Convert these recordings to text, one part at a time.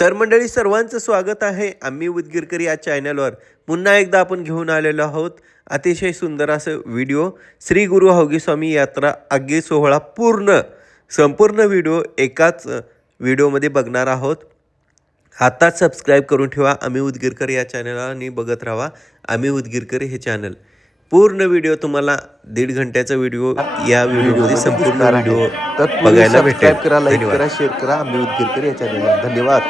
तर मंडळी सर्वांचं स्वागत आहे आम्ही उदगीरकर या चॅनलवर. पुन्हा एकदा आपण घेऊन आलेलो आहोत अतिशय सुंदर असं व्हिडिओ. श्री गुरु हौगी स्वामी यात्रा आगगी सोहळा संपूर्ण व्हिडिओ एकाच व्हिडिओमध्ये बघणार आहोत. आताच सबस्क्राईब करून ठेवा आम्ही उदगीरकर या चॅनलला आणि बघत राहा आम्ही उदगीरकर हे चॅनल. पूर्ण व्हिडिओ तुम्हाला 1.5 घंट्याचा व्हिडिओ या व्हिडिओमध्ये संपूर्ण व्हिडिओ बघायला भेटेल. सबस्क्राईब करा, लाईक धन्यवाद. करा, शेअर करा आम्ही उदगीरकर या चॅनलला. धन्यवाद.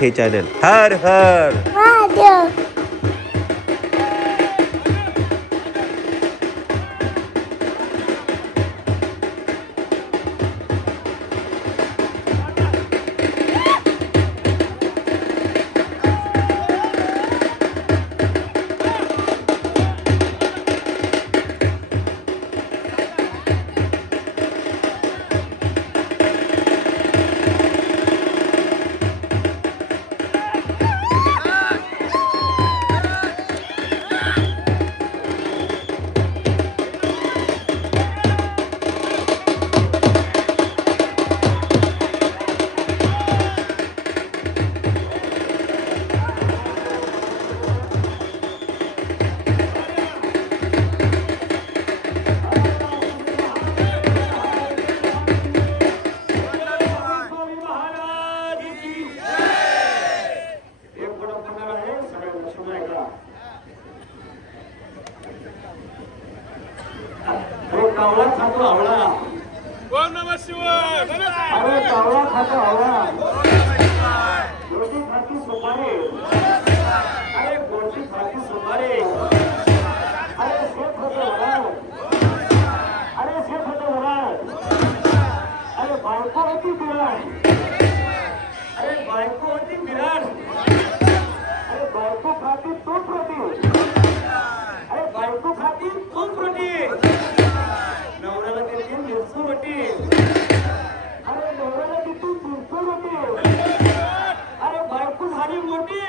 हे चॅनल हर हर कावळा खातो आवळा. ओम नमः शिवाय. अरे कावळा खातो आवळा. गोटी खाती सुपारी. अरे गोटी खाती सुपारी. अरे शेत होतं वराड. अरे शेत होतं वराड. अरे बायको होती बिराड. अरे बायको होती बिराड. अरे बायको खाती तूप रोटी. अरे बायको खाती तूप रोटी. नवऱ्याला देते मिरची रोटी. अरे नवऱ्याला देते मिरची रोटी. अरे बायको झाली मोठी.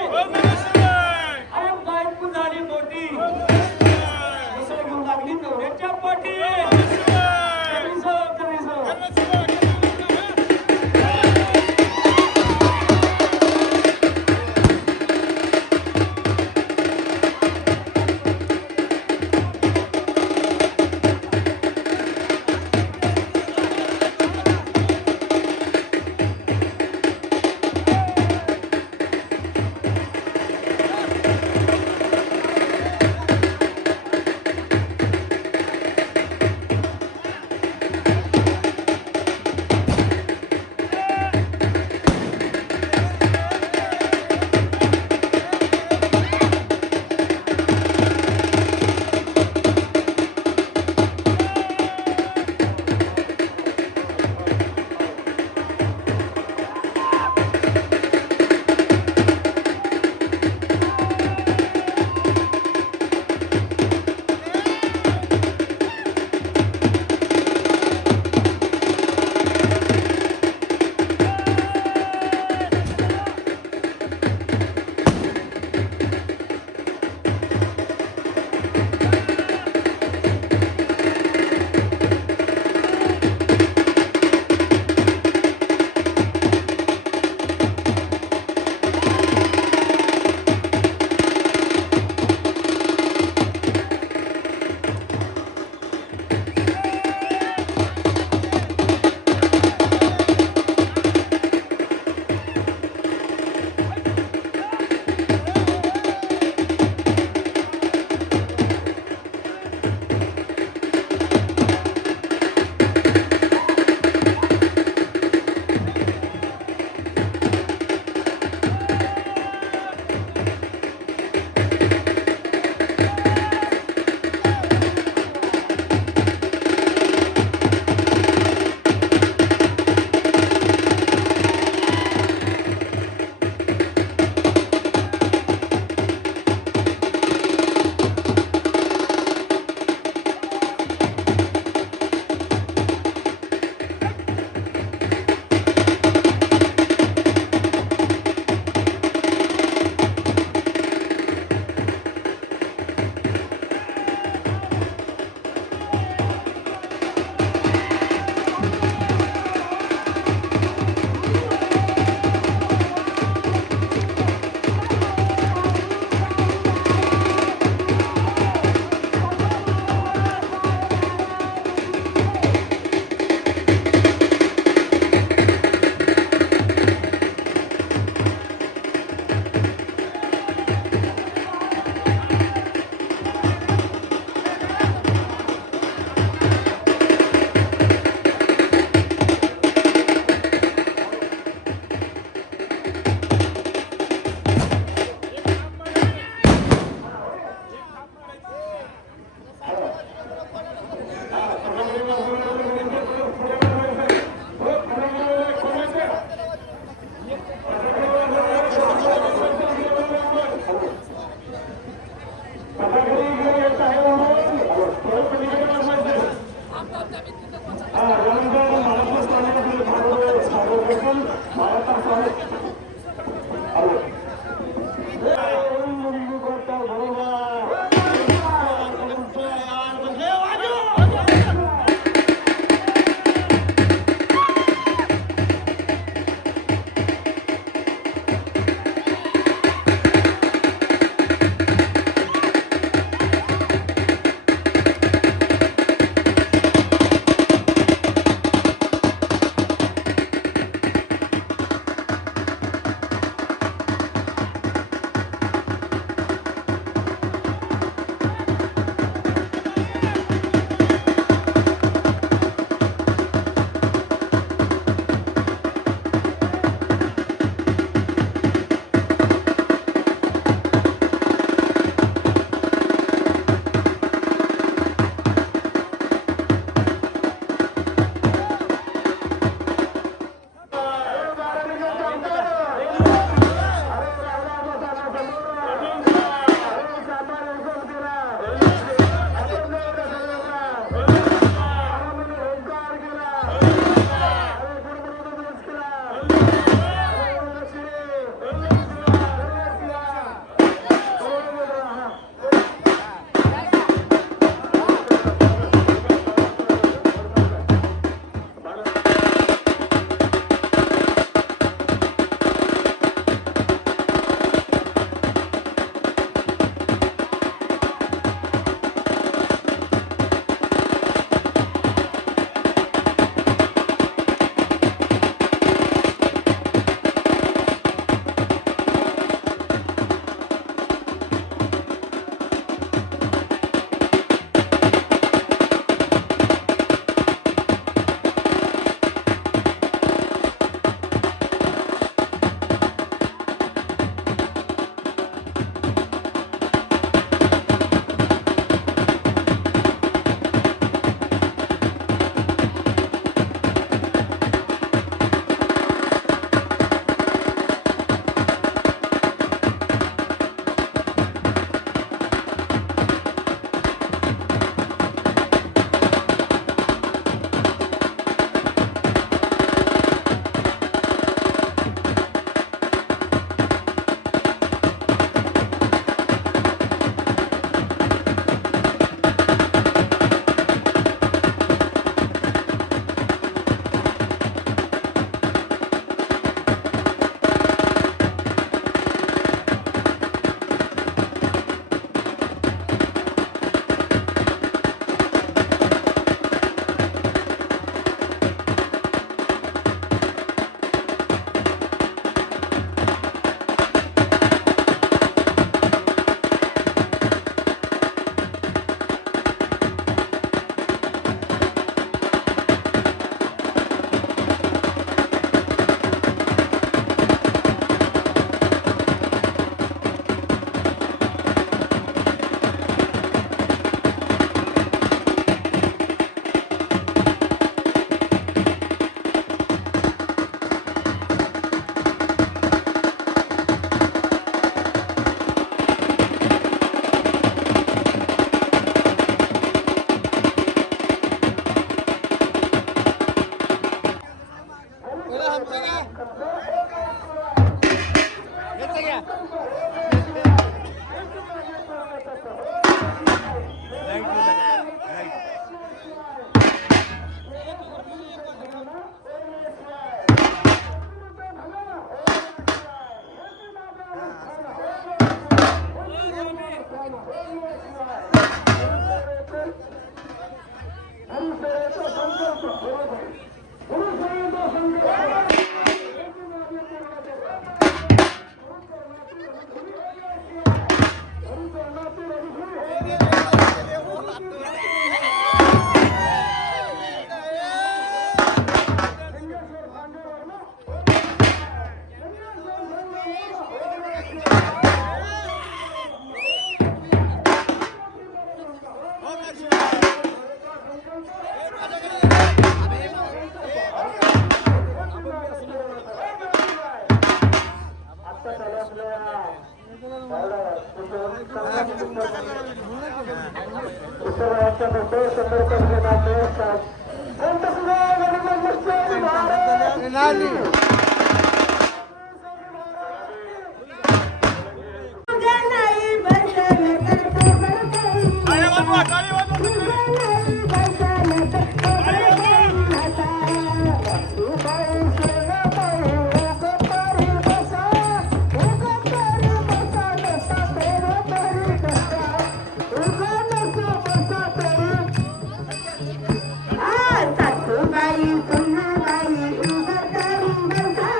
सासूबाई सुनबाई उगतरी बसा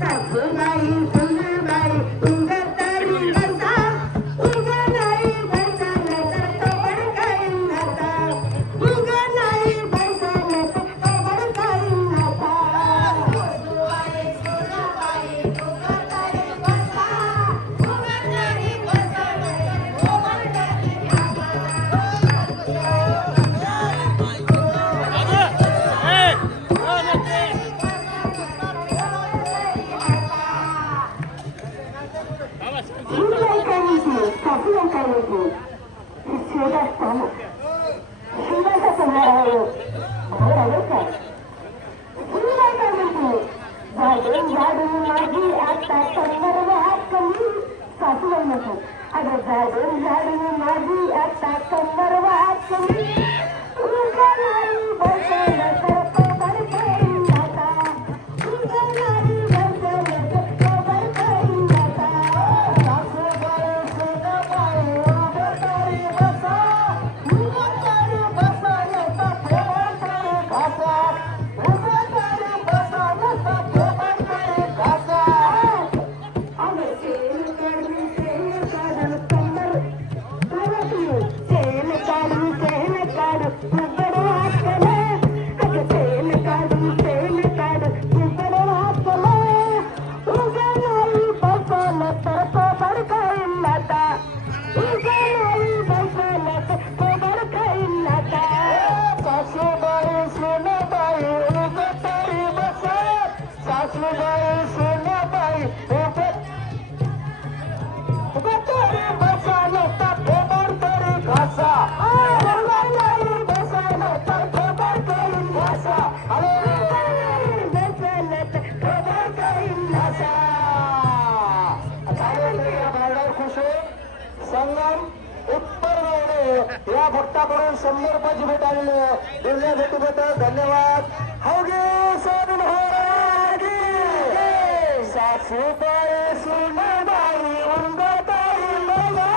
सासूबाई सुनबाई उगतरी बसा उगनाई बसाले तर कबड काही नका उगनाई बसाले तर कबड काही नका सासूबाई सुनबाई उगतरी बसा उगनाई बसाले तर कबड काही संगम उत्तर रोवणे या भक्ताकडून 100 रुपयाची भेट आलेली आहे. दिलेल्या भेटीबद्दल धन्यवाद. हौगे स्वामी महाराज की सासूबाई सुनबाई उंगताई मला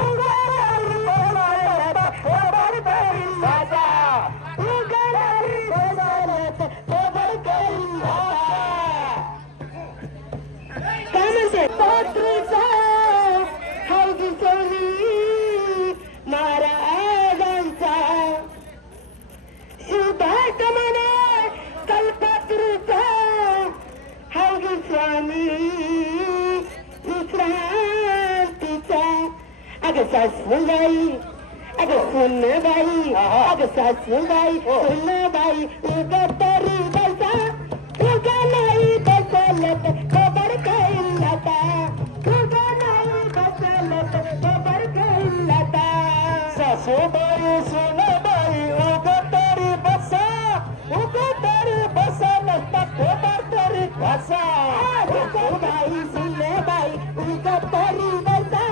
उंगताई मला खबर करी माझा उंगताई मला खबर करी माझा काय म्हणते पत्रिका हौगी सोनी महाराजांचा सुधाक म्हणे कल्पतरूचा हौगी स्वामी विश्रांतीचा अगं सासूबाई अगं सुनबाई अगं सासूबाई सुनबाई उगतरी बसा उगा नाही बसलत खबर काही आता उगा नाही बसलत खबर काही आता सासूबाई सुनबाई उगतरी बसा उगतरी बसा नसता खबर तरी बसा सासूबाई सुनबाई उगतरी बसा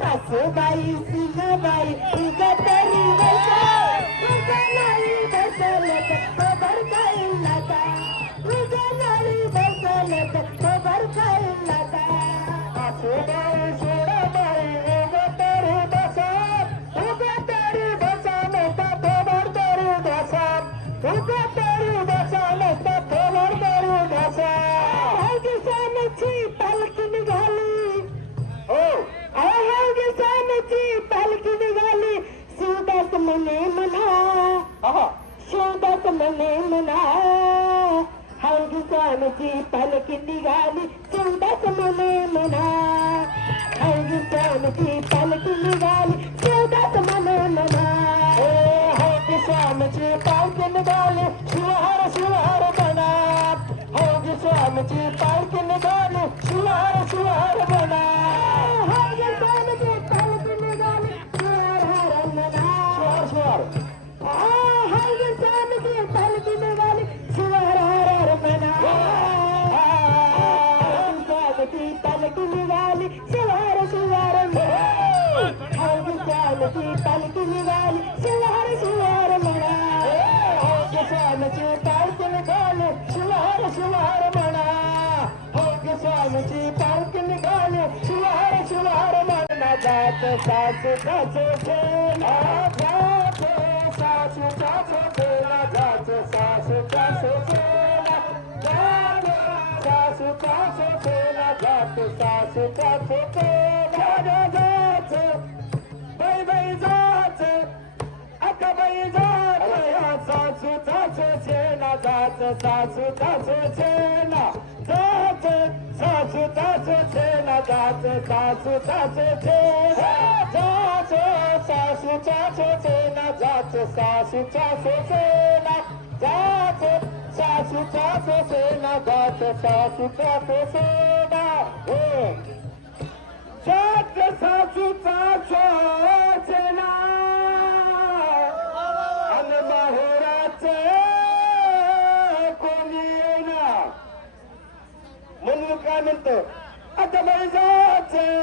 सासूबाई सुनबाई उगतरी बसा उगा नाही बसलत खबर काही आता उगा नाही बसलत खबर काही आता सासूबाई सुनबाई उगतरी बसा उगतरी बसा नसता खबर तरी बसा उगतरी बसा नसता खबर तरी बसा हौगिसानची पालखी निघाली हो हौगिसानची पालखी निघाली शिवदास म्हणे म्हणा शिवदास म्हणे म्हणा हौगिसानची पालखी निघाली शिवदास म्हणे म्हणा हौगिसानची पालखी निघाली शिवदास म्हणे म्हणा हौगिसानची पालखी निघाली शिवहर शिवहर म्हणा हौगिसानची पालखी निघाली शिवहर शिवहर म्हणा हौगिसानची पालखी निघाली शिवहर हर म्हणा शिवहर शिवहर हौगिसानची पालखी निघाली शिवहर हर म्हणा हौगिसानची पालखी निघाली शिवहर शिवहर म्हणा हौगिसानची पालखी निघाली शिवहर शिवहर म्हणा हौगिसानची पालखी निघाली शिवहर शिवहर म्हणा हौगिसानची पालखी निघाली शिवहर शिवहर म्हणा जात सासू सासू जात सासू सासूचा सोसेना जाचं सासूचा सोसेना जाचं सासूचा सोसेना जातं सासूचा सोसेना जाचं बाई बाई जाचं अका बाई जाचं सासूचा सोसेना जाचं सासूचा सोसेना जाचं सासूचा सोसेना जाचं सासूचा सोसेना जाचं सासूचा सोसेना जाचं सासूचा सोसेना जाचं सासूचा सोसेना जाचं सासूचा सोसेना हो जातं सासूचा सोसेना आणि माहेराचं कोणी येईना म्हणून काय म्हणतो आता बाई जायचं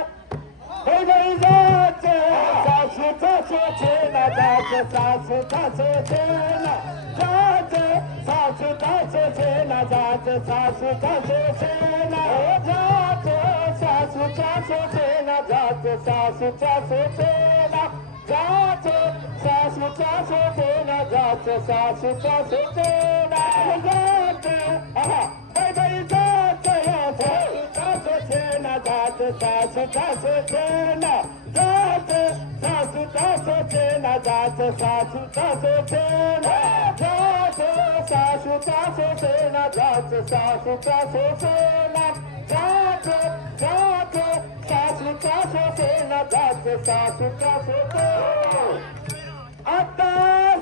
बाई जायचं सासूचा सोसेना जायचं सासूचा सोसेना जायचं सासूचा सोसेना जायचं सासूचा सोसेना जायचं सासूचा सोसेना जायचं सासूचा सोसेना जायचं सासूचा सोसेना जायचं सासूचा सोसेना जायचं बाई बाई जायचं सासूचा सोसेना जायचं सासूचा सोसेना जायचं सासूचा सोसेना जायचं सासूचा सोसेना जायचं सासूचा सोसेना जायचं सासूचा सोसेना जायचं जायचं सासूचा सोसेना जायचं सासूचा सोसेना आता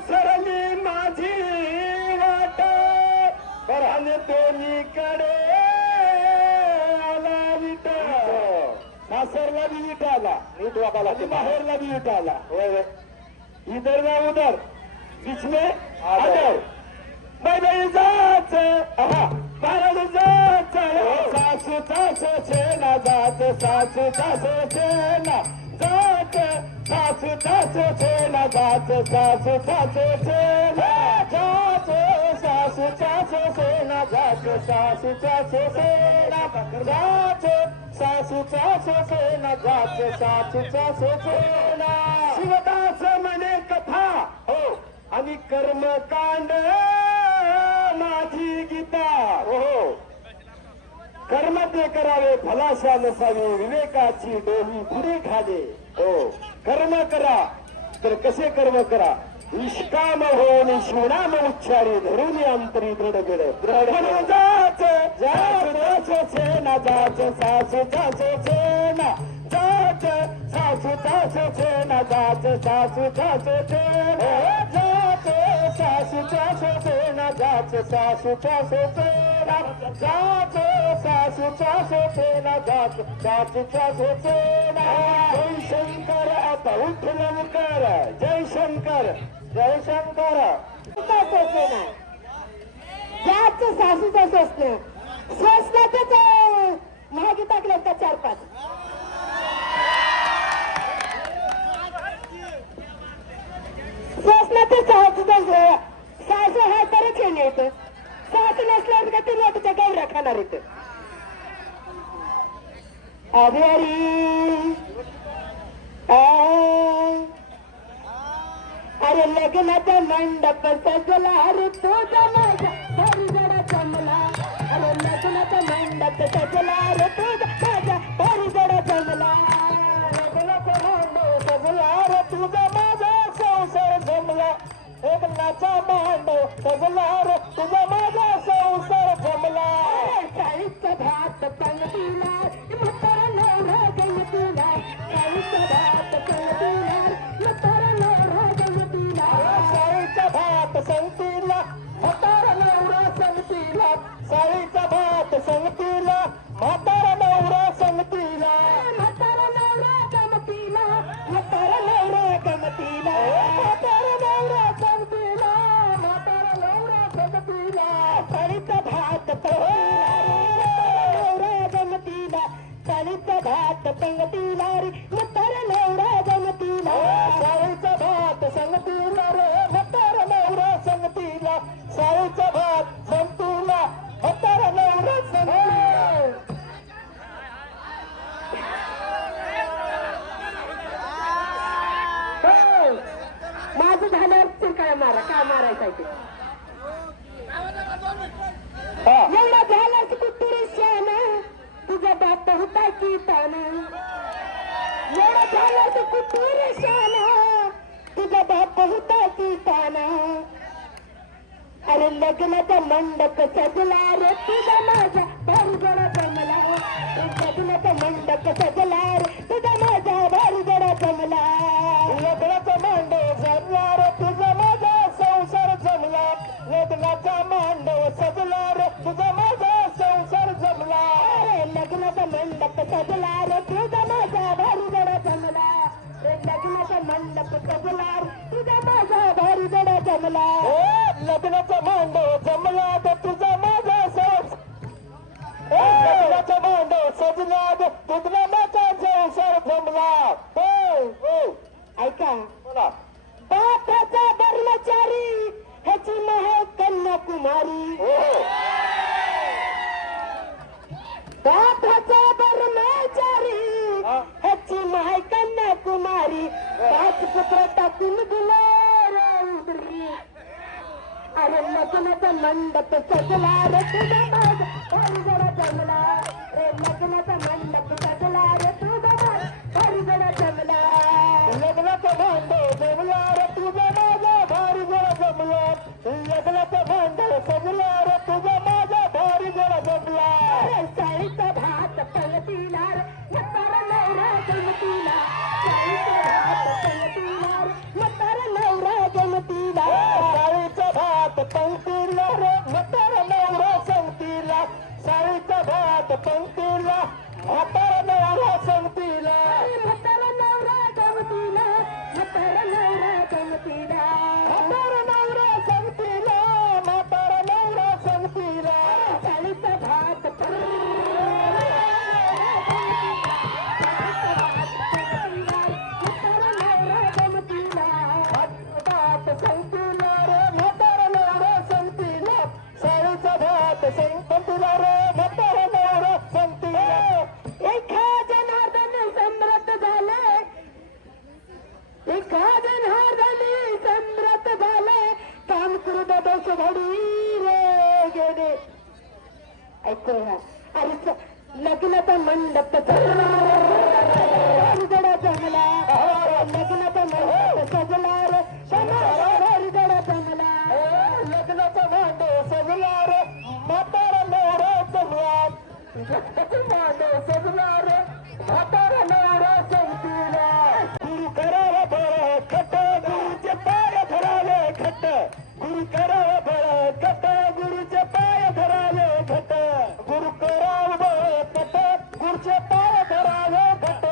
सरली माझी वाट परहन दोन्हीकडे आला विट सासरला बी विट आला नीट वागाला ते बाहेरला बी विट आला इधर ना उधर बीच में आदर बाई बाई जायचं बाहेर जायचं सासूचा सोसेना जायचं सासूचा सोसेना जायचं सासूचा सोसेना जायचं सासूचा सोसेना जायचं सासूचा सोसेना जायचं सासूचा सोसेना जायचं सासूचा सोसेना जायचं सासूचा सोसेना शिवदास म्हणे कथा हो आणि कर्मकांड माझी गीता हो कर्म ते करावे फलाशा नसावी विवेकाची डोली पुढे खाले हो कर्म करा तर कसे कर्म करा निष्काम होऊन शिवनाम उच्चारी धरून अंतरी दृढ दृढ म्हणून जायचं जायचं सोसेना जायचं सासूचा सोसेना जायचं सासूचा सोसेना जायचं सासूचा सोसेना जायचं सासूचा सोसेना जायचं सासूचा सोसेना जायचं सासूचा सोसेना जायचं सासूचा सोसेना जय शंकर आता उठ लवकर जय शंकर जय शंकर सोसेना जायचं सासूचा सोसणं सोसण्यातच महागी टाकले का 4-5 सोसण्यातच सासू हा तरच हे येतं सासू नसल्यावर का ती लोटाच्या गौऱ्या खाणार येतं अरे लग्नाचा मंडप सजला रे तुझा माझा भारी जडा जमला अरे लग्नाचा मंडप सजला रे तुझा माझा भारी जडा जमला लग्नाचा मंडप सजला रे तुझा माझा संसार जमला लग्नाचा मंडप सजला रे तुझा माझा संसार जमला चाळीसचा भात पंगतीला म्हातारा नवरा गंगतीला चाळीसचा भात पंगतीला म्हातारा नवरा गंगतीला साळीचा भात संगतीला म्हातारा नवरा संगतीला साळीचा भात संगतीला म्हातारा नवरा संगतीला म्हातारा नवरा गमतीला म्हातारा नवरा गमतीला म्हातारा नवरा गमतीला म्हातारा नवरा गमतीला साळीचा भात नवरा गमतीला साळीचा भात पंगतीला रे म्हातारा नवरा गमतीला साळीचा भात संगतीला रे म्हातारा नवरा संगतीला साळीचा भात संगतीला म्हातारा नवरा संगतीला माझं झाल्यावर चिरकाळ्या मारा एवढा झालाच कुठून शाना तुझा बाप होता की ताना एवढा झालाच कुठून शाना तुझा बाप होता की ताना अरे लग्नाचा मंडप सजला रे तुझा माझा भारुगडा जमला लग्नाचा मंडप सजला रे तुझा माझा भारुगडा जमला लग्नाचा मांडव सजला रे तुझा माझा संसार जमला लग्नाचा मांडव सजला रे तुझा माझा संसार जमला लग्नाचा मंडप सजला रे तुझा माझा भारुगडा जमला लग्नाचा मंडप सजला रे तुझा माझा भारुगडा जमला लग्नाचा मांडव जमला तर तुझा माझा लग्नाचा मांडव सजला तुझा माझा संसार जमला ऐका बापाचा कर्मचारी ह्याची महा कन्याकुमारी बापाचा कर्मचारी ह्याची महा कन्याकुमारी पाच पुत्र टाकून दिला अरे लग्नाचा मंडप सजला रे तुझा माझा भारुगडा जमला रे लग्नाचा मंडप सजला रे तुझा माझा भारुगडा जमला लग्नाचा भांडव जमला रे तुझा माझा भारुगडा जमला लग्नाचा भांडव सजला रे तुझा माझा भारुगडा जमला साळीचा भात पलटीला रे म्हातारा नवरा जमतीला साळीचा भात पलटीला रे म्हातारा नवरा जमतीला साळीचा भात पंक्तीला रे म्हातारा नवरा संगतीला साळीचा भात पंक्तीला म्हातारा नवरा संगतीला म्हातारा नवरा जमतीला म्हातारा नवरा जमतीला म्हातारा नवरा संगतीला म्हातारा नवरा संगतीला साळीचा भात लग्नाचा मंडप सजला भारुगडा जमला लग्नाचा मंडप सजला रे भारुगडा जमला लग्नाचा मांडव सजला रे म्हातारा नवरा जमला मांडव सजला रे म्हातारा नवरा संगतीला गुरु करावा बळ खट गुरुचे पाय धरावे खट गुरु करावा बळ खट गुरुचे पाय धरावे खट गुरु करावा बळ खट गुरुचे पाय धरावे खट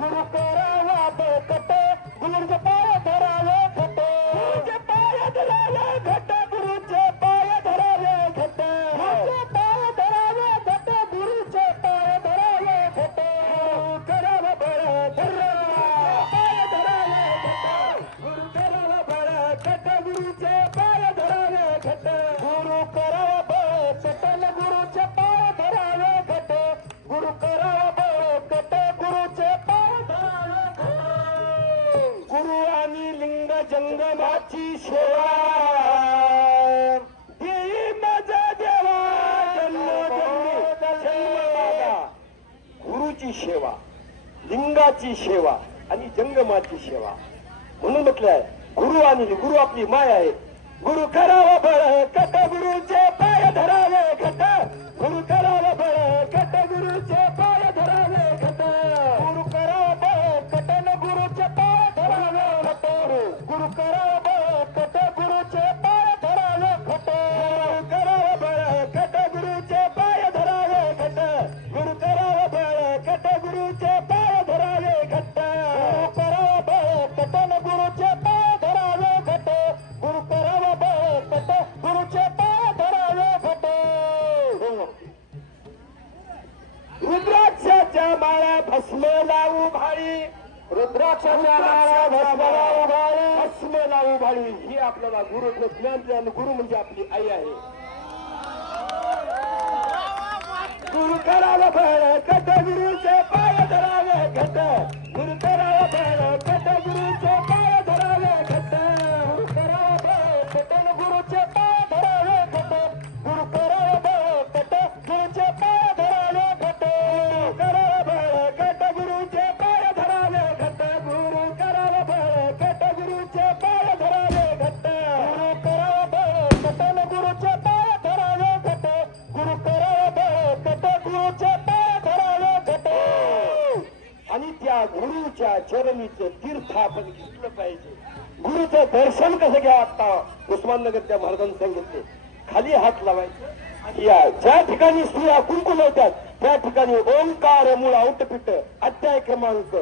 गुरु करावा बळ खट गुरुचे पाय धरावे खट गुरुचे पाय धरावे खट गुरुचे पाय धरावे खट गुरुचे पाय धरावे खट गुरुचे पाय धरावे खट गुरु करावा बळ पाय धरावे खट गुरु करावा बळ खट गुरुचे पाय धरावे खट गुरु करावा बळ चटल गुरुचे पाय धरावे खट गुरु करावा बळ कट गुरुचे पाय धरावे खट गुरु आणि लिंग जंगमाची सेवा देई माझा देवा जन्मोजन्मी माझा गुरुची सेवा लिंगाची सेवा आणि जंगमाची सेवा म्हणून म्हटलंय गुरु आणि गुरु आपली माय आहे गुरु करावा बळ कट गुरुचे पाय धरावे खट गुरु करावा बळ कट गुरुचे पाय धरावे खट गुरु करावा बळ कटन गुरुचे पाय धरावे खट गुरु करावा बळ कट गुरुचे पाय धरावे खट गुरु करावा बळ कट गुरुचे पाय धरावे खट गुरु करावा बळ कट गुरुचे पाय धरावे खट गुरु करावा बळ कटन गुरुचे पाय धरावे खट गुरु करावा बळ कट गुरुचे पाय धरावे खट रुद्राक्षाच्या माळा भस्म लावू भाळी रुद्राक्षाच्या माळा भस्म लावू भाळी भस्म लावू भाळी ही आपल्याला गुरु ज्ञान गुरु म्हणजे आपली आई आहे गुरु करावा बळ कट गुरुचे पाय धरावे घट गुरु करावा बळ कट गुरुचे पाय धरावे घट गुरु करावा बळ कटन गुरुचे आचरणीचं तीर्थ आपण घेतलं पाहिजे. गुरुचं दर्शन कसं घ्या आता उस्माननगरच्या महाराजांनी सांगितले. खाली हात लावायचे. या ज्या ठिकाणी स्त्रिया कुंकुम होत्यात त्या ठिकाणी ओंकार मूळ औटपीठ अध्याय क्रमांक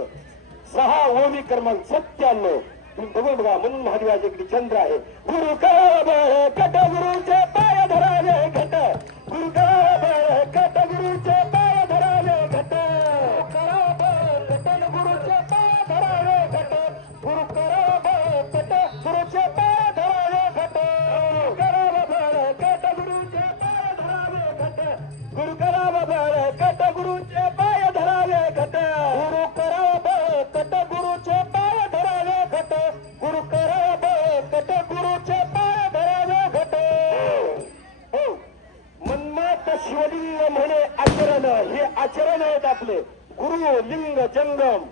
6 ओवी क्रमांक 97 तुम्ही बघून बघा. म्हणून महादेवाच्याकडे चंद्र आहे. गुरु कट गुरुचे पाय धरावे घट. गुरु कट गुरुचे पाय धरावे घट. कट गुरुचे पाय धरावे घट. गुरु कट गुरुचे पाय धरावे घट. कट गुरुचे पाय धरावे घट. गुरु कट गुरुचे पाय धरावे घट. गुरु कट गुरुचे पाय धरावे घट. गुरु कट गुरुचे पाय धरावे घट. मन्मथ शिवलिंग म्हणे आचरण. हे आचरण आहेत आपले. गुरु लिंग जंगम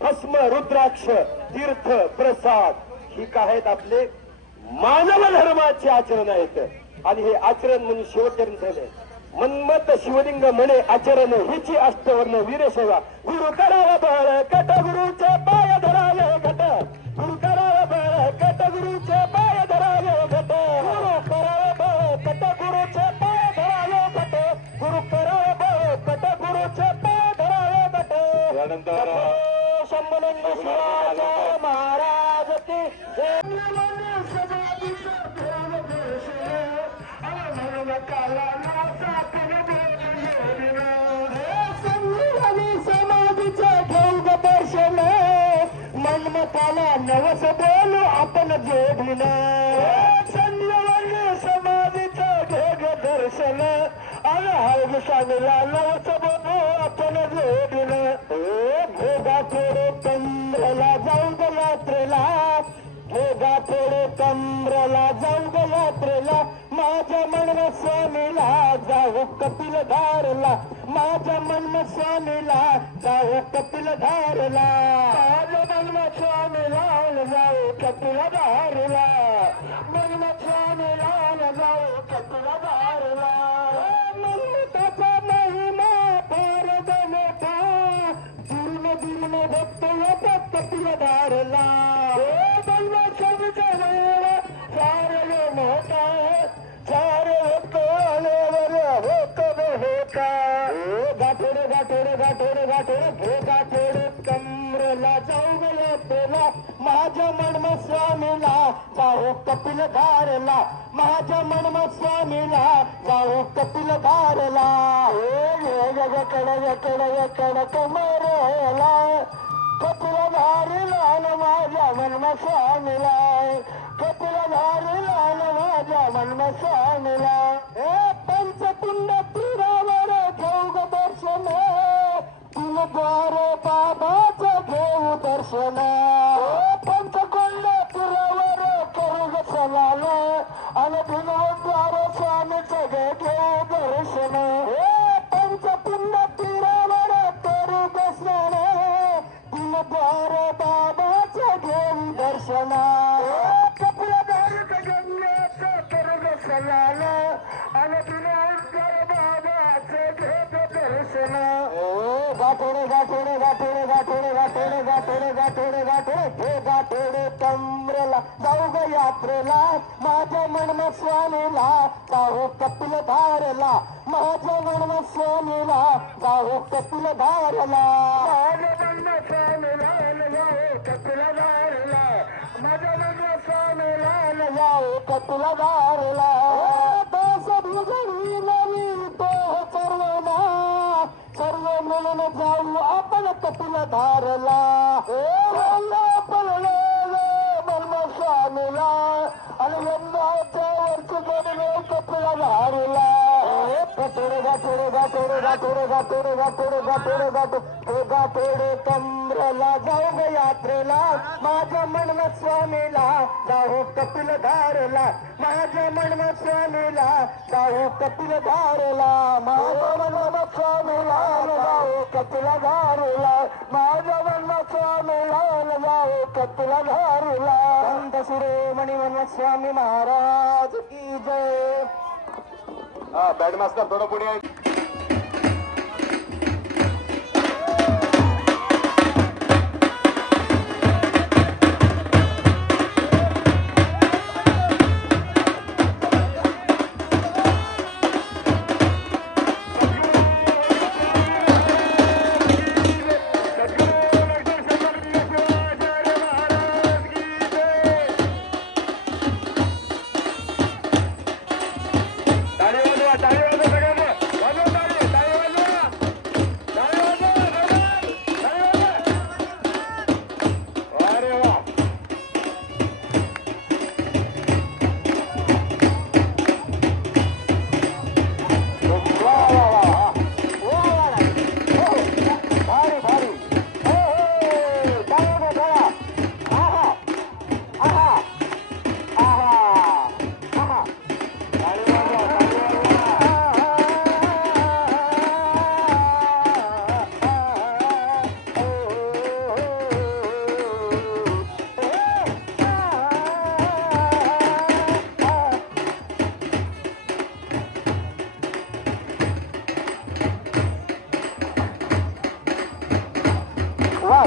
भस्म रुद्राक्ष तीर्थ प्रसाद ही काय आहेत आपले मानव धर्माचे आचरण आहेत. आणि हे आचरण म्हणून शेवटचरण झाले. मन्मथ शिवलिंग म्हणे आचरण हिची अष्टवर्ण वीरसेवा. गुरु करावा बळ कट गुरुचे पाय धरावे घट. गुरु करावा बळ कट गुरुचे पाय धरावे घट. गुरु करावा बळ कट गुरुचे पाय धरावे घट. गुरु करावा बळ कट गुरुचे पाय धरावे घट. यानंतर शंभुलिंग शिवाजी महाराज की मन्मथाला नवस बोलू आपण जोडलं. संजीवनी समाधीचं घेग दर्शन आणि हळदशाला नवस बोलू आपण जोडलं. भोगा थोडे चंद्रला जाऊ ग यात्रेला. भोगा थोडे चंद्रला जाऊ ग यात्रेला. माझ्या मनम स्वामीला जाऊ कपिल धारला. माझ्या मनम स्वामीला जाऊ कपिल धारला. माझ्या मनम स्वामीला जाऊ कपिल धारला. मनम स्वामीला जाऊ कपिल धारला. मन्मथाचा महिमा फार मोठा. दुर्न दुर्न भक्त होतात कपिल धारला. माझ्या मनम स्वामीला जाऊ कपिल धारला. माझ्या मनम स्वामीला जाऊ कपिल धारला. कड कमरेला कपिल धारला माझ्या मनम स्वामीला. कपिल धारला माझ्या मनम स्वामीला. पंचकुंड तीरावर घेऊ ग दर्शन. तुलद्वार बाबाचं घेऊ दर्शन. पंचकुंड तीरावर करू ग सलाल. आणि तुलद्वार स्वामीचं घेऊ दर्शन. पंचकुंड तीरावर करू ग स्नान. तुलद्वार बाबाचं घेऊ दर्शन. कपिल धारक गंगेचं करू ग सलाल. आणि तुलद्वार बाबाचं घेऊ दर्शन. गाठोडे गाठोडे गाठोडे गाठोडे गाठोडे गाठोडे गाठोडे गाठोडे हे गाठोडे कमरेला जाऊ ग यात्रेला. माझ्या मनम स्वामीला जाऊ कपिल धारला. माझ्या मनम स्वामीला जाऊ कपिल धारला. माझ्या मनम स्वामीला जाऊ कपिल धारला. माझ्या मनम स्वामीला जाऊ कपिल धारला. दास भुजरी नवी तो सर्वना. सर्व मिळून जाऊ आपण कपिल धारला. मनम स्वामीला आणि यंदाच्या वर्षी गेले कपिल धारला. गाठोडे गाठोडे गाठोडे गाठोडे गाठोडे गाठोडे गाठोडे गाठोडे गाठोडे कमरेला जाऊ ग यात्रेला. माझ्या मनम स्वामीला जाऊ कपिल धारला. माझ्या मनम स्वामीला जाऊ कपिल धारला. माझ्या मनम स्वामीला जाऊ कपिल धारला. माझ्या मनम स्वामीला जाऊ कपिल धारला. संत शिरोमणी मनम स्वामी महाराज की जय. बॅड मास्टर थोडं पुढे आहे.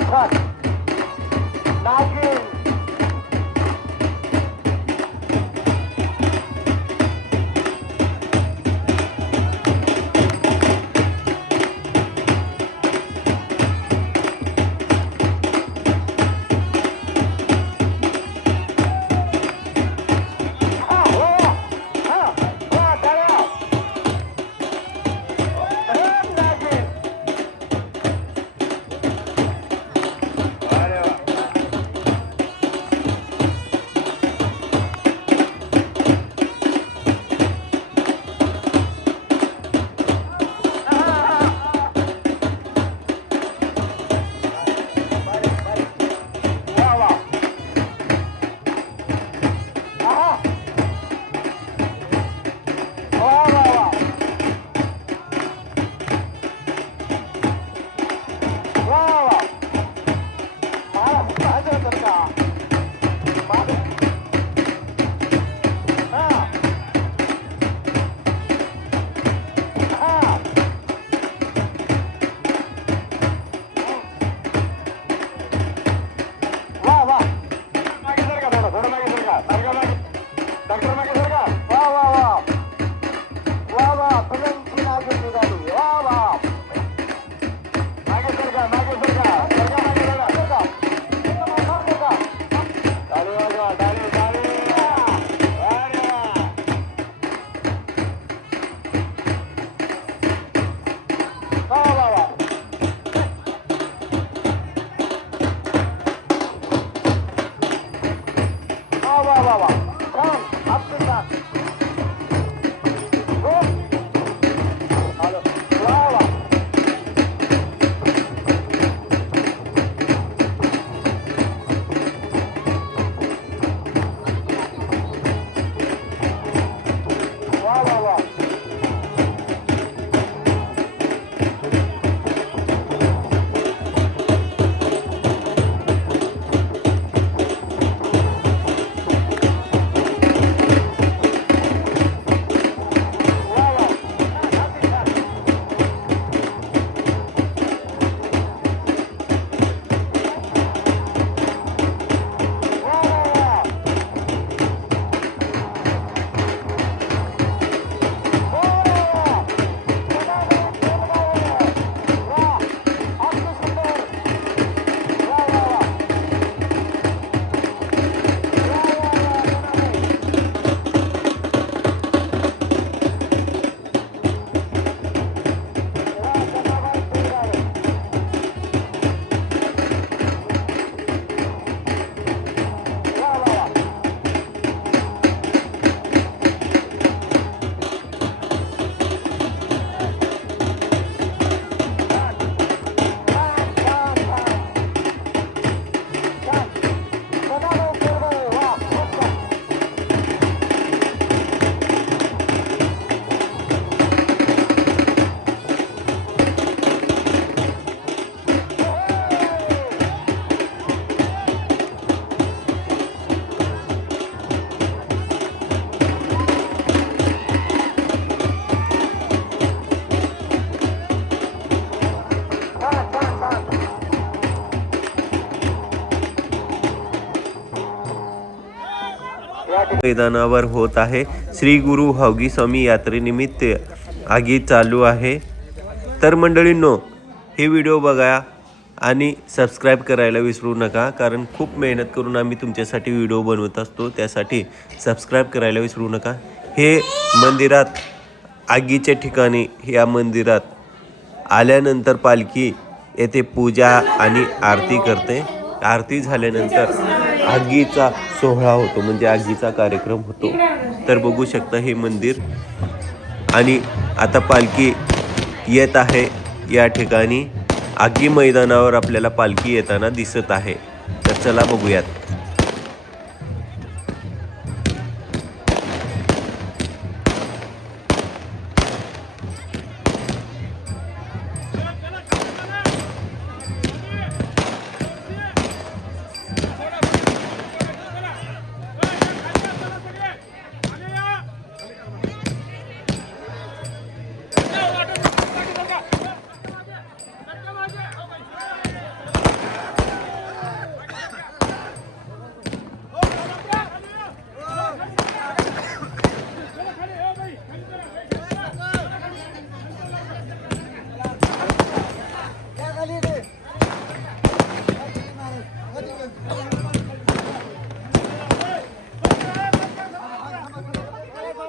छान नागिन मैदानावर होत आहे श्री गुरु हौगी स्वामी यात्रेनिमित्त आगीत चालू आहे. तर मंडळींनो, हे व्हिडिओ बघा आणि सबस्क्राईब करायला विसरू नका, कारण खूप मेहनत करून आम्ही तुमच्यासाठी व्हिडिओ बनवत असतो. त्यासाठी सबस्क्राईब करायला विसरू नका. हे मंदिरात आगीच्या ठिकाणी या मंदिरात आल्यानंतर पालखी येथे पूजा आणि आरती करते. आरती झाल्यानंतर आगीचा सोहळा होतो, म्हणजे आगीचा कार्यक्रम होतो. तर बघू शकता हे मंदिर. आणि आता पालखी येत आहे या ठिकाणी. आगी मैदानावर आपल्याला पालखी येताना दिसत आहे. तर चला बघूयात.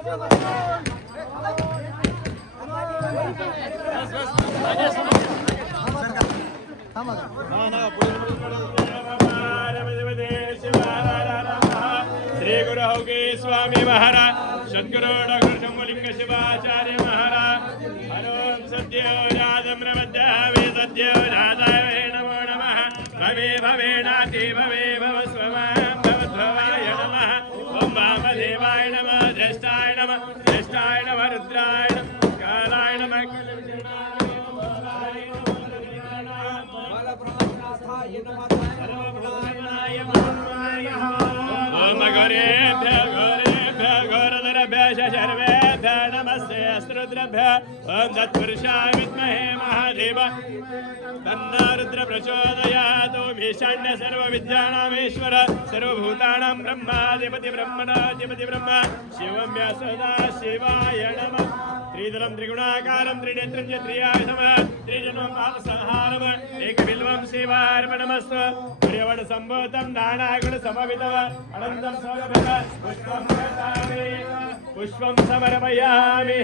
श्री गुरु होगे स्वामी महाराज सद्गुरु डॉक्टर शंभुलिंग शिवाचार्य महाराज हरोम सद्यो राजम रमध्यावे सद्यो राधाय नमो नमः भवे भवेनाति भवे भव स्वमां भवद्भवाय नमः ओम वामदेवाय नमः ज्येष्ठाय नमः रुद्राय नमः कालाय नमः ओम घोरेभ्य घोरधरेभ्य शर्वेभ्य नमस्ते अस्रुद्रेभ्य ओम तत्पुरुषाय विद्महे महादेव तन्नो रुद्र प्रचोदयात् ओम ईशान्य सर्वविद्यानामीश्वर सर्वभूतानां ब्रह्माधिपति ब्रह्मणाधिपति ब्रह्म शिवं सदा शिवाय नमः त्रिदलं त्रिगुणाकारं त्रिनेत्रं च त्रियायुधं त्रिजन्मं पापसंहारम् एकबिल्वं शिवार्पणमस्तु प्रियवणसम्भूतं नानागुणसमवितव अनन्तं स्वगभव पुष्पं प्रदामि पुष्पं समर्पयामि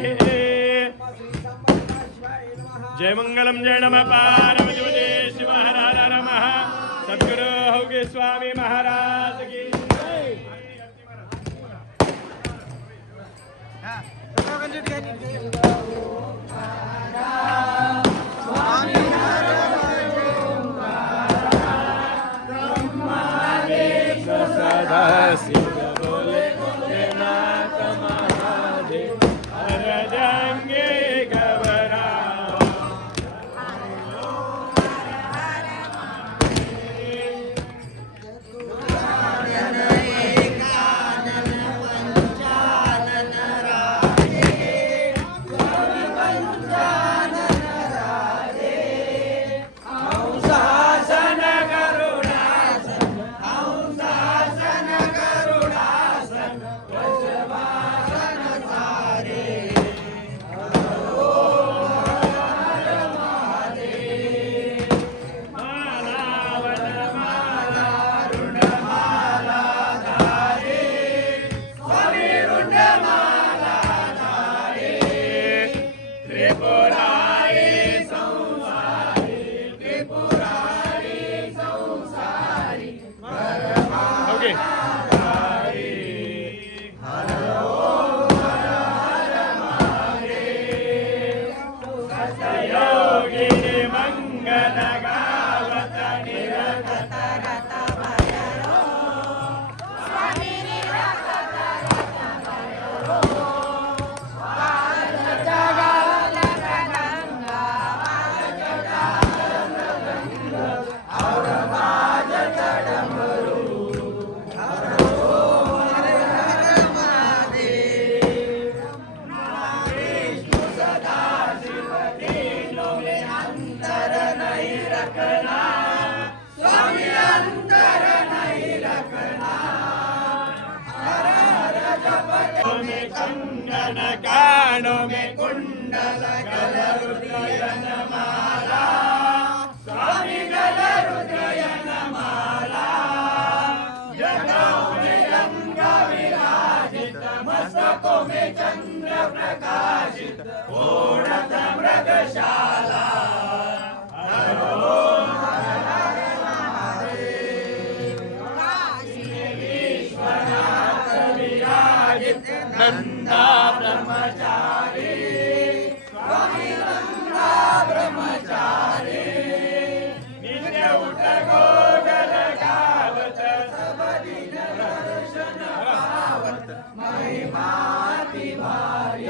जय मंगलम जय नमः पार्वती शिव हर हर नमः सद्गुरु होगे स्वामी महाराज की सदा शिव बोले नाथ महादेव हर जाएंगे घबरा कानो में कुंडल गल रुद्रयन माला स्वामी गल रुद्रयन माला जगों में रंग विराजित मस्तकों में चंद्र प्रकाशित ओढ़त मृगशाला नंदा ब्रह्मचारी स्वामी नंदा ब्रह्मचारी नित्य उठ गोगल गावत सब दिन दर्शन पावत महिमाति भारी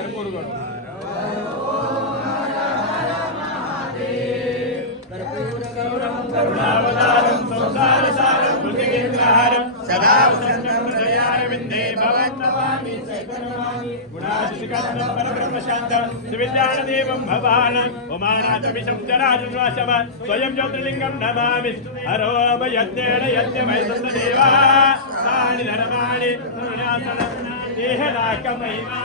करुणावतारं संसारसारं भुजगेन्द्रहारं सदा वसन्तं हृदयारविन्दे भवन्तवामि सैतन्यवामि गुणाधिकं परब्रह्मशान्तं सुविज्ञानदेवं भवान् उमानाथमिषं चराचरवासव स्वयं ज्योतिर्लिङ्गं नमामि हरोम यज्ञेन यज्ञमय सन्तदेवा तानि धर्माणि पुण्यासनं देहराकमहिमा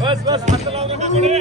बस बस हात लावू नका पुढे.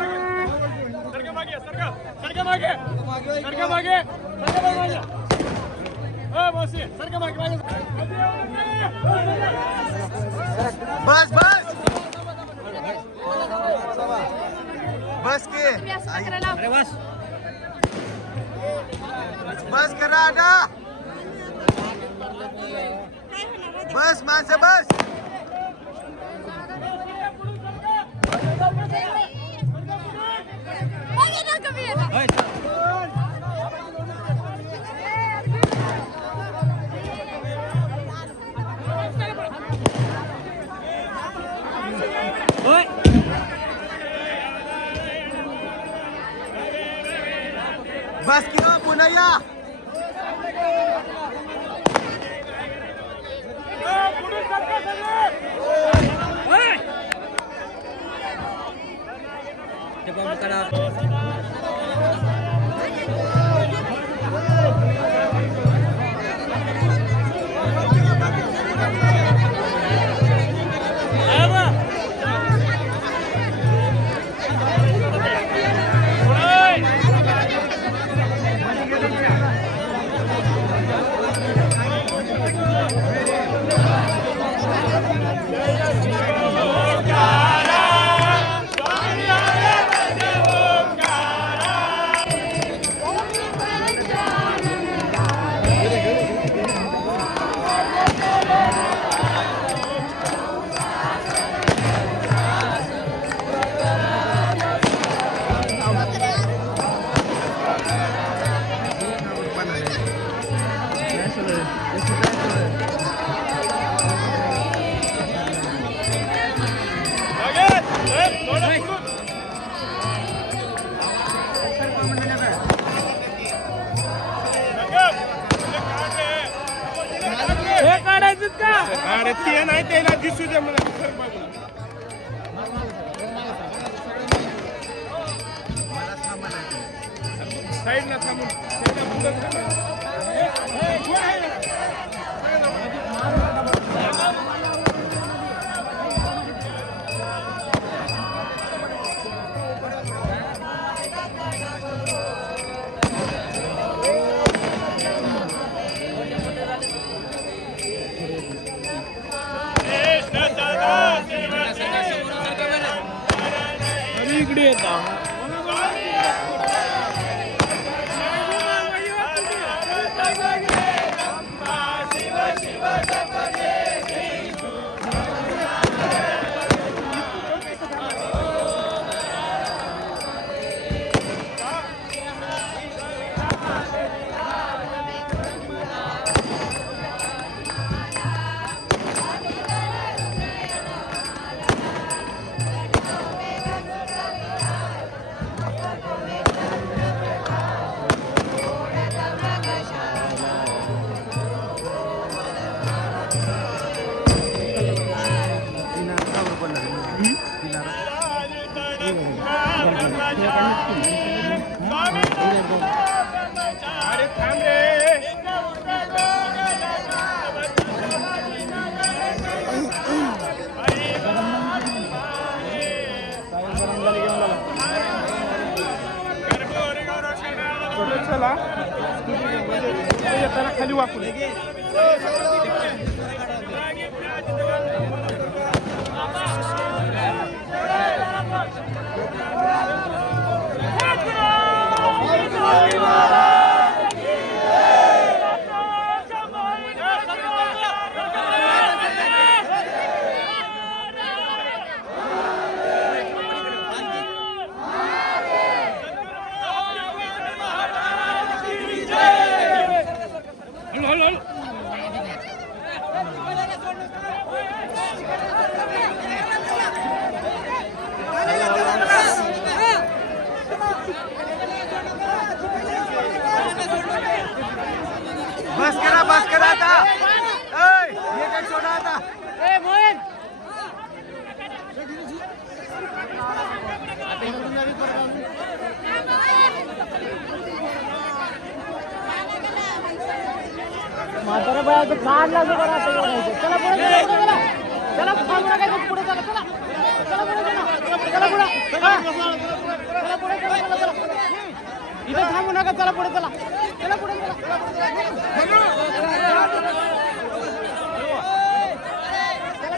सरका मागे सरका मागे सरका मागे सरका मागे बस सरका मागे बस बस बस के बस करा ना बस माणसं बस बस किंवा पुन्हा या ते नाही त्याला दिसू दे मला साईडला थांबून इकडे येतात अरे थांब रे चला येताना खाली वाकून काढला जो बरा चला पुढे चला चला थांबू नका पुढे चला चला चला पुढे चला पुढे चला पुढे चला इथे थांबू नका चला पुढे चला चला पुढे चला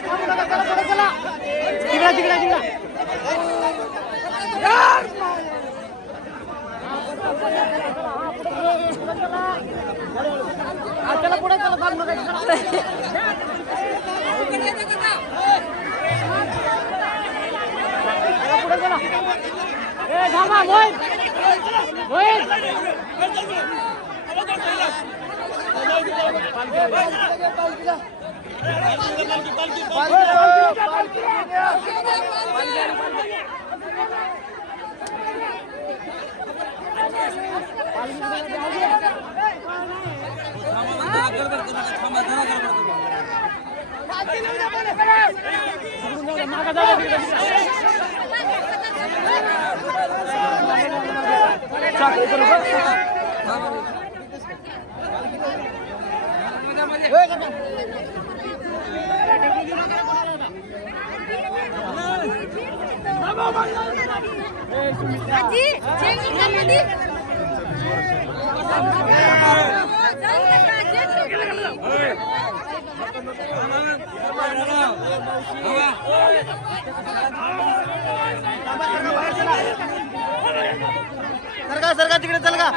थांबू नका चला पुढे चला तिकडा तिकडा तिकडा चला पुढे चला थांबू नका पुढे चला ए थांबा मोहित मोहित सरका तिकडे चल का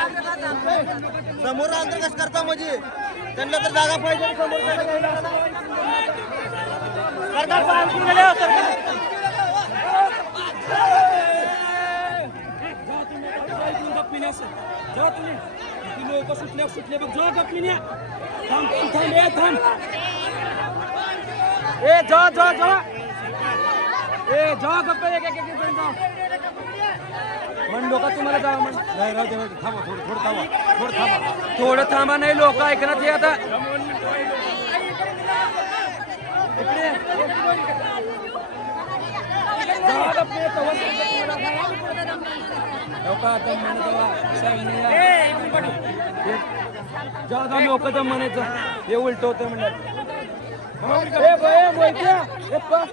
समोर अंतर कसं करता म्हणजे त्यांना तर जागा पाहिजे समोर लोक सुटले बघ जो गप्पीने थांब थांब ए जा जा जा ए जा गप्पे एक एक एक जा म्हणलो का तुम्हाला जा म्हण नाही राहू दे थांबा थोडं थांबा नाही लोक ऐकणार ते आता इकडे जा गप्पे जा लोक दम म्हणायचं हे उलट होतं म्हणलं 5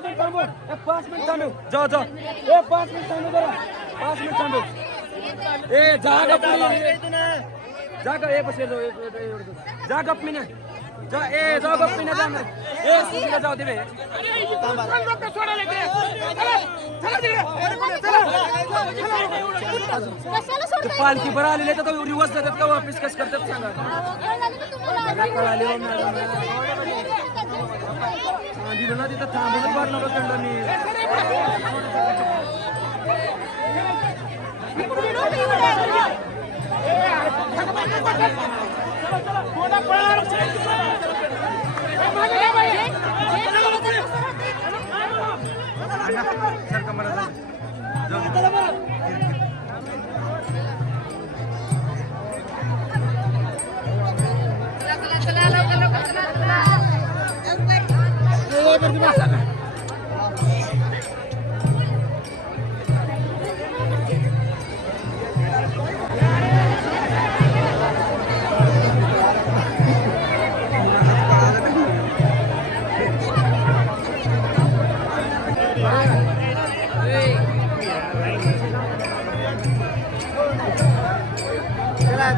मिनिट थांबव 5 मिनिट थांबव जा जा 5 मिनिट थांबव जरा 5 मिनिट थांबव ए जा गप्पी जा का ए बसे जा गप्पी ने जा ए जा गप्पी ने जा ए सुनीला जाऊ दे पालखी बरं आलेले तर रिवर्स देतात का वापिस कस करतात सांगा कळाले दिलं ना तिथं थांबूनच भरलं बघ मी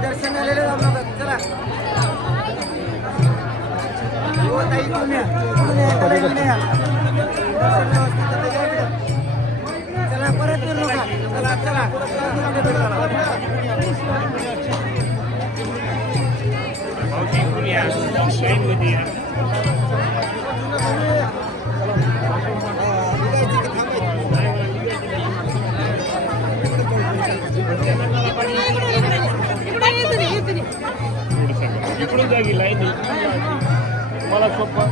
दर्शन आलेले चला चला परत येऊ नका चला इकडून जागी लाईन मला सोपं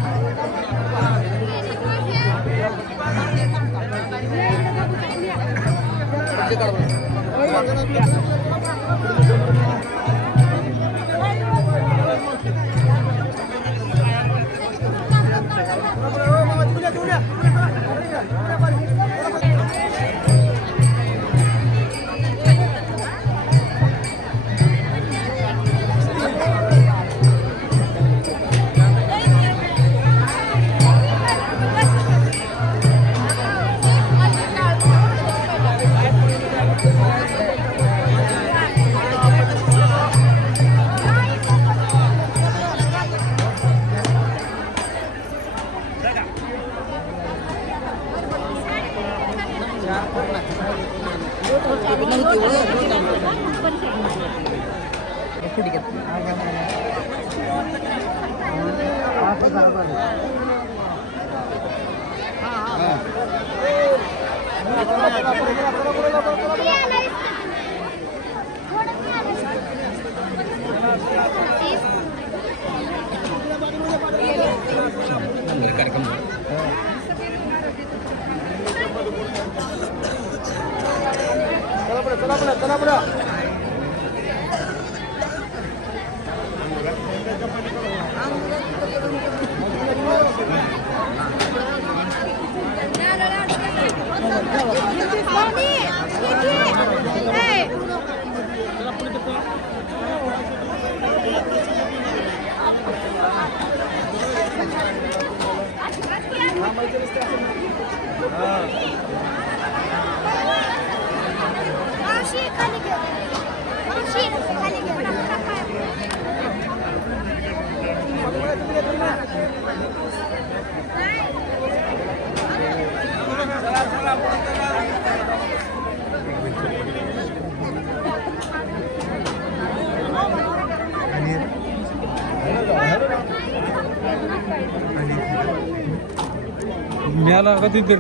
मिळाला का तिथे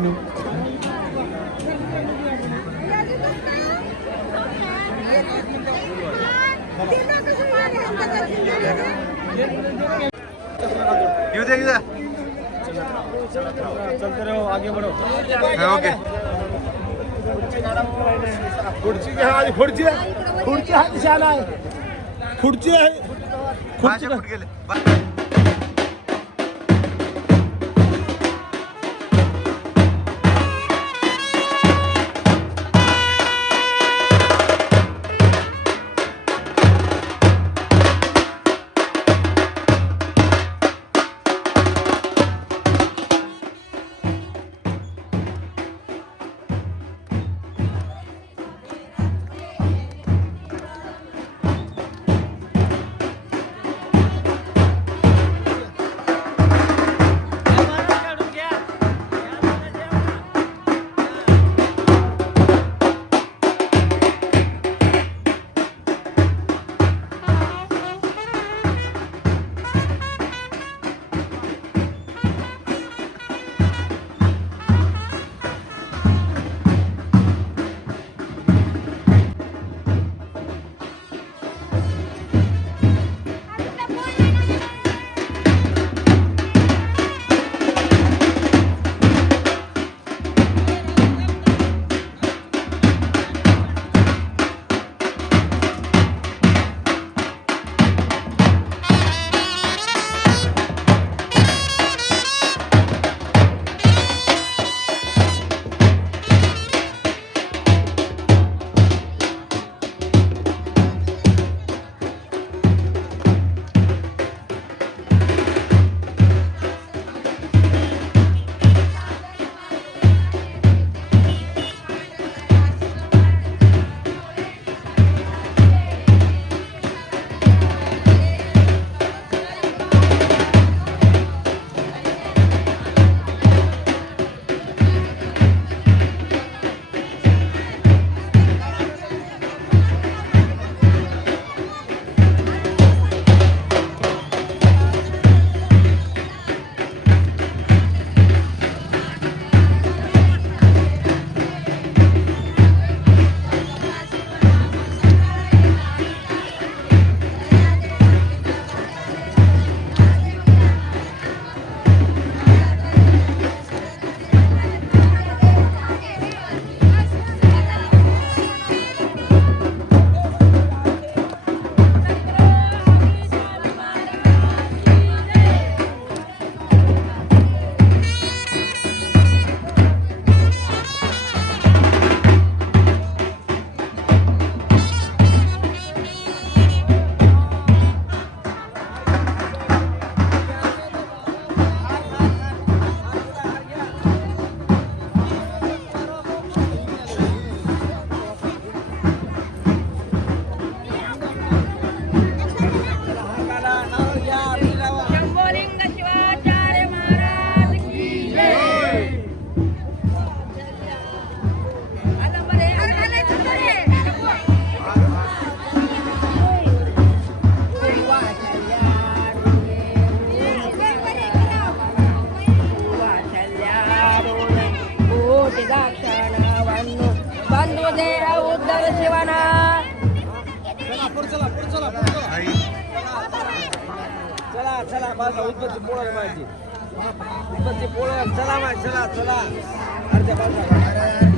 येऊ दे एकदा. चलते रहो आगे बढ़ो हा, ओके. खुर्ची घ्या आणि खुर्ची खुर्ची हा दिशाला आहे खुर्ची आहे भाषा कुठे गेले? चला माझा उद्बत्ती पोळा माझी उद्बत्ती पोळा चला माय चला चला अर्ध्या बाजूला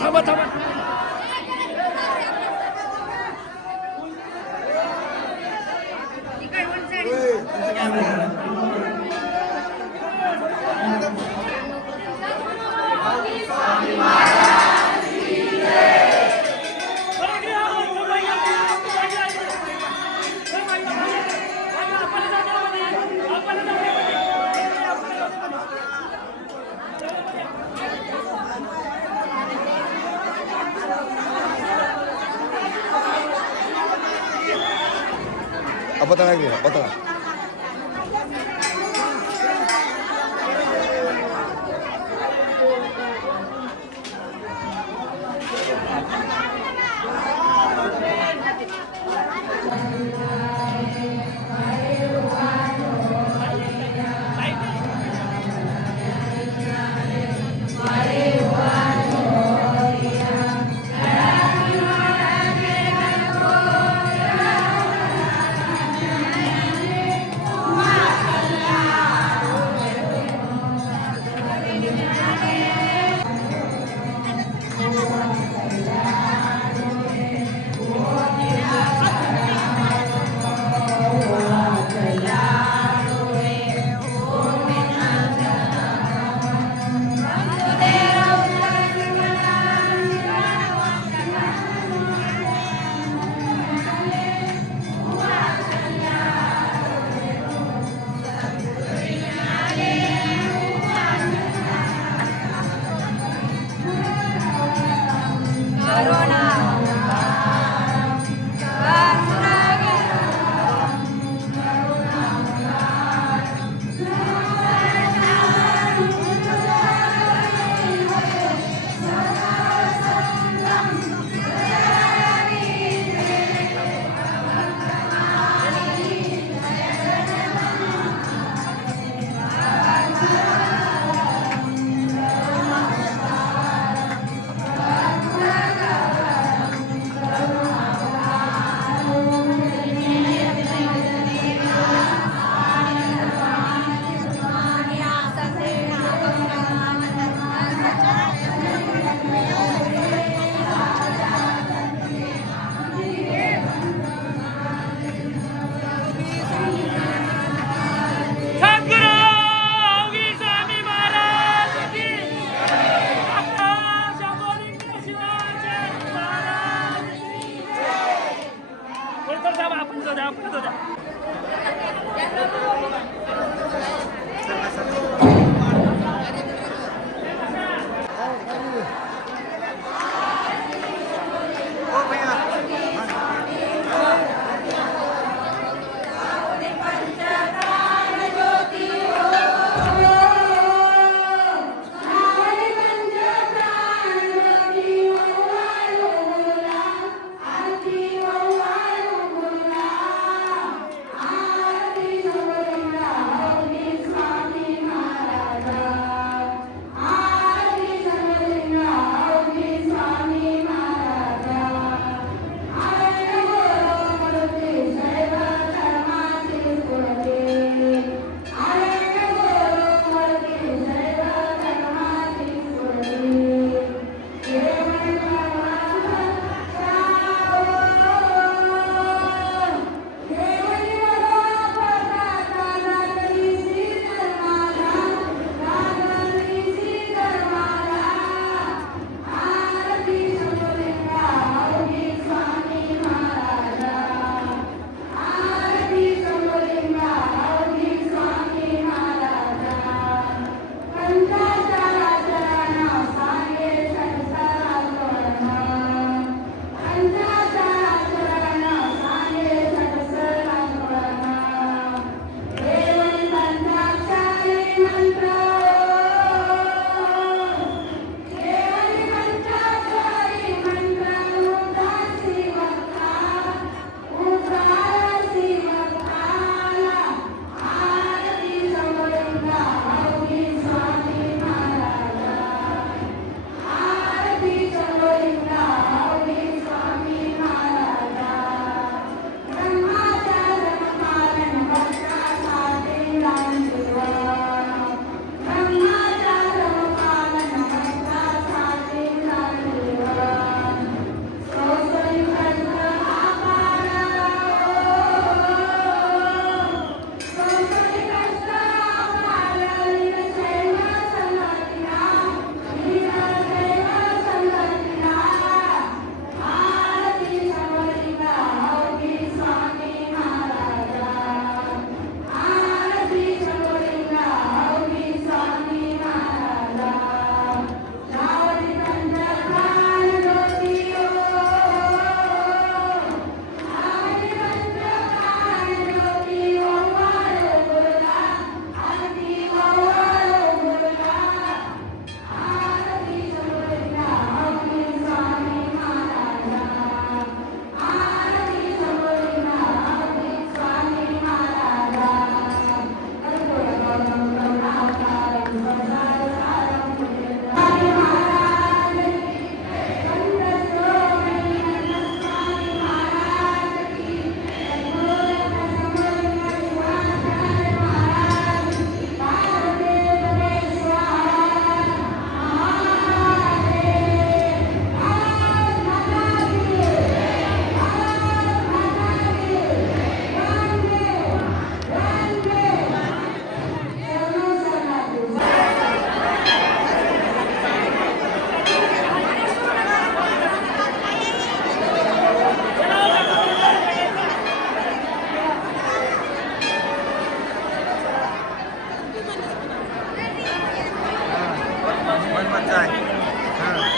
थांबा थांबा पता नहीं पता आहे हां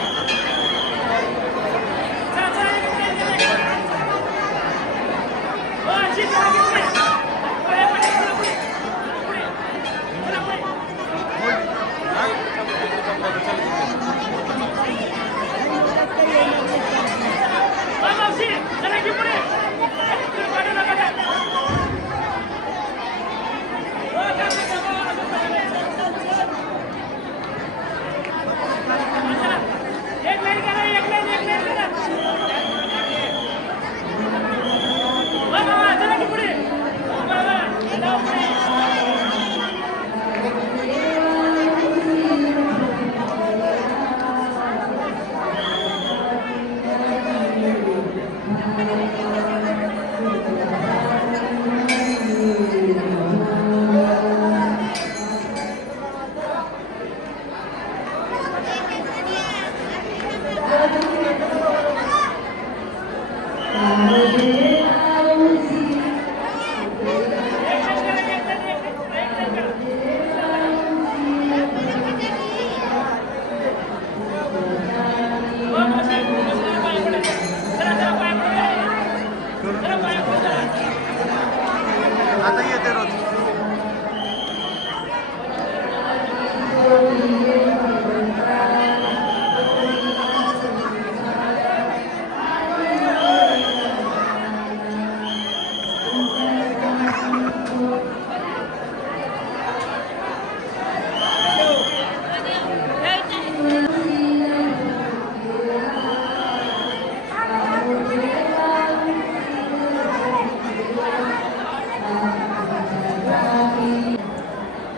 आता येते रोज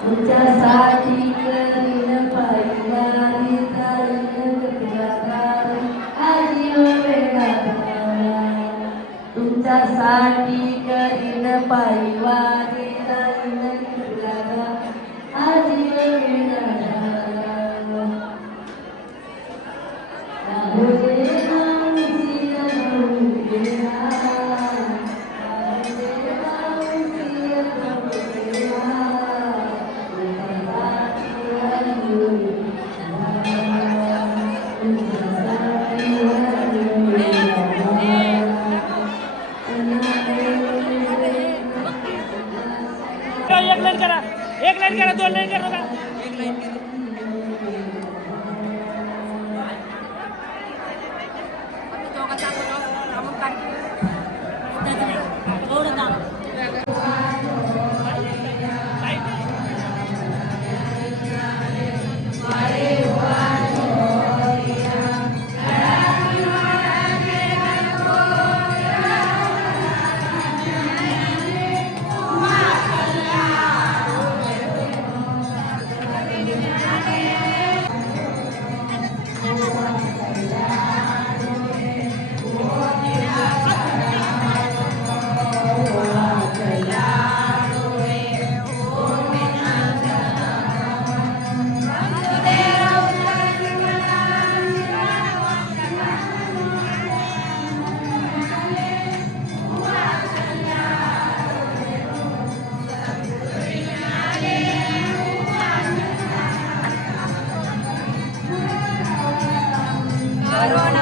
तुझ्यासाठी करीन पायवारी जाईन तुझ्यासाठी आजीव वेळा तुझ्यासाठी करीन पायवारी जाईन तुझ्या आजीव वेळा एक लाईन करा 2 लाईन करा बघा करोना